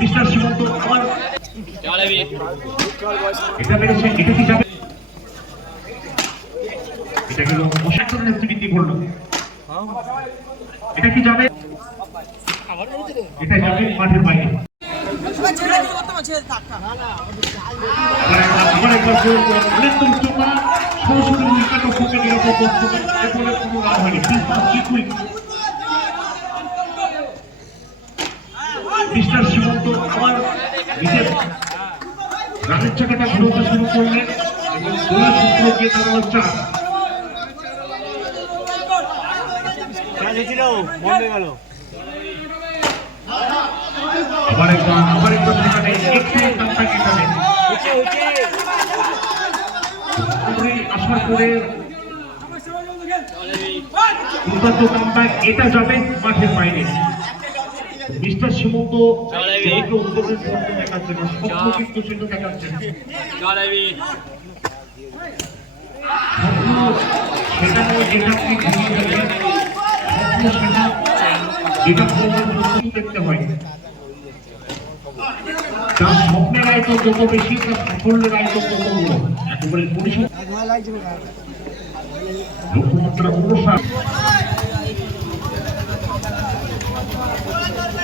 Mister সীমন্ত আবার এটা বেড়েছে এটা কি যাবে? এটা গেল অসাধারণ স্মৃতি ঘটল এটা কি যাবে? এটা যাবে মাঠের বাইরে। আবার একবার জোর করে অনেক তো উচ্চতা সরাসরি উইকেট রক্ষকের নিরাপদ বক্তব্য কোনো লাভ হয়নি। আবার নিজের রানের চাকাটা ঘুরোতে শুরু করলেন এবং গোলা সূত্র গিয়ে দাঁড়াল চার। আবার একবার আবার একবার সেখানে একটু কেটাবে উপরে আসার পরে দুর্দান্ত কামব্যাক এটা যাবে মাঠের বাইরে। মিস্টার সীমন্ত স্বপ্ন দেখাচ্ছেন দেখাচ্ছেন সেটা যেটা যেটা দেখতে হয়। তার স্বপ্নের আয়তন যত বেশি তার সাফল্যের আয়তন তত বড়। একেবারে পরিষদ লক্ষ্যমাত্রা অনুসার আবার একবার আবার একবার সেখান থেকে নো বল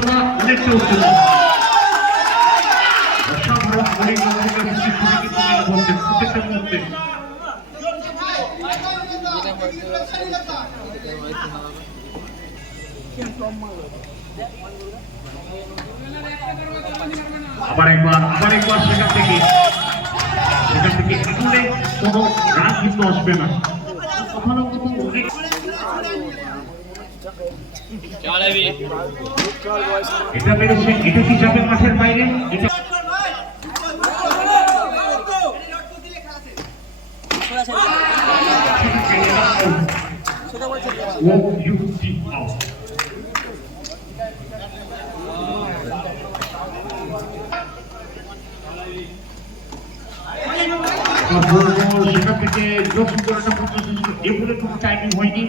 উচ্চতা অনেকটা উচ্চতা অসাধারণ বোলিং ভূমিকা নিশ্চিত করে কিন্তু তারা বলছেন প্রত্যেকটা মুহূর্তে আবার একবার আবার একবার সেখান থেকে সেখান থেকে এখানে কোনো কিন্তু আসবে না। এটা বেড়েছে এটা কি যাবে মাঠের বাইরে? এটা সেখান থেকে যখন একটা প্রশ্ন ছিল এ বলে কোনো টাইমিং হয়নি।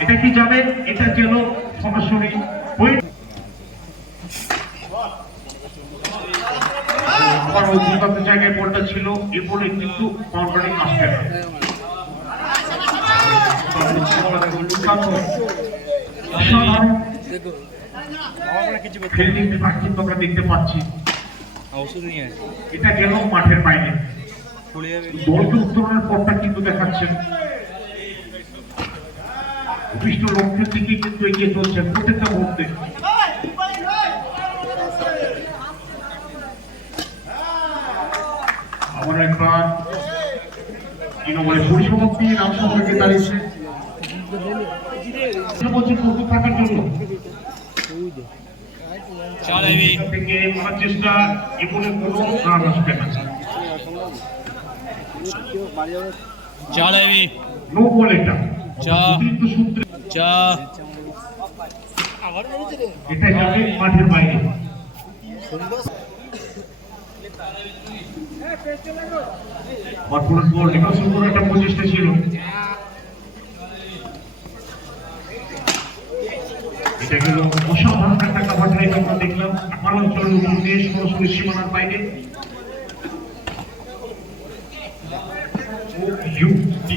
এটা কি যাবে এটা যেন সরাসরি হোয়াইট জায়গায় বলটা ছিল এ বলে কিন্তু অসাধারণ ফিল্ডিং কিন্তু আমরা দেখতে পাচ্ছি। এটা গেল মাঠের বাইরে? দলকে উত্তরণের পথটা কিন্তু দেখাচ্ছেন। অভিষ্ট লক্ষ্যের দিকে কিন্তু এগিয়ে চলছেন প্রত্যেকটা মুহূর্তে। আবার একবার তিন নম্বরে পরিসমাপ্তি রাম সম্পর্কে দাঁড়িয়েছে বলছে প্রস্তুত থাকার জন্য। থেকে করার চেষ্টা কোনো রান আসবে না বল এটা চা। চা। এটা যাবে মাঠের বাইরে একটা প্রচেষ্টা ছিল। এটা গেল অসাধারণ একটা কাভার ড্রাইভ আমরা দেখলাম। আমার অঞ্চলের উপর দিয়ে সরাসরি সীমানার বাইরে। ও ইউ টি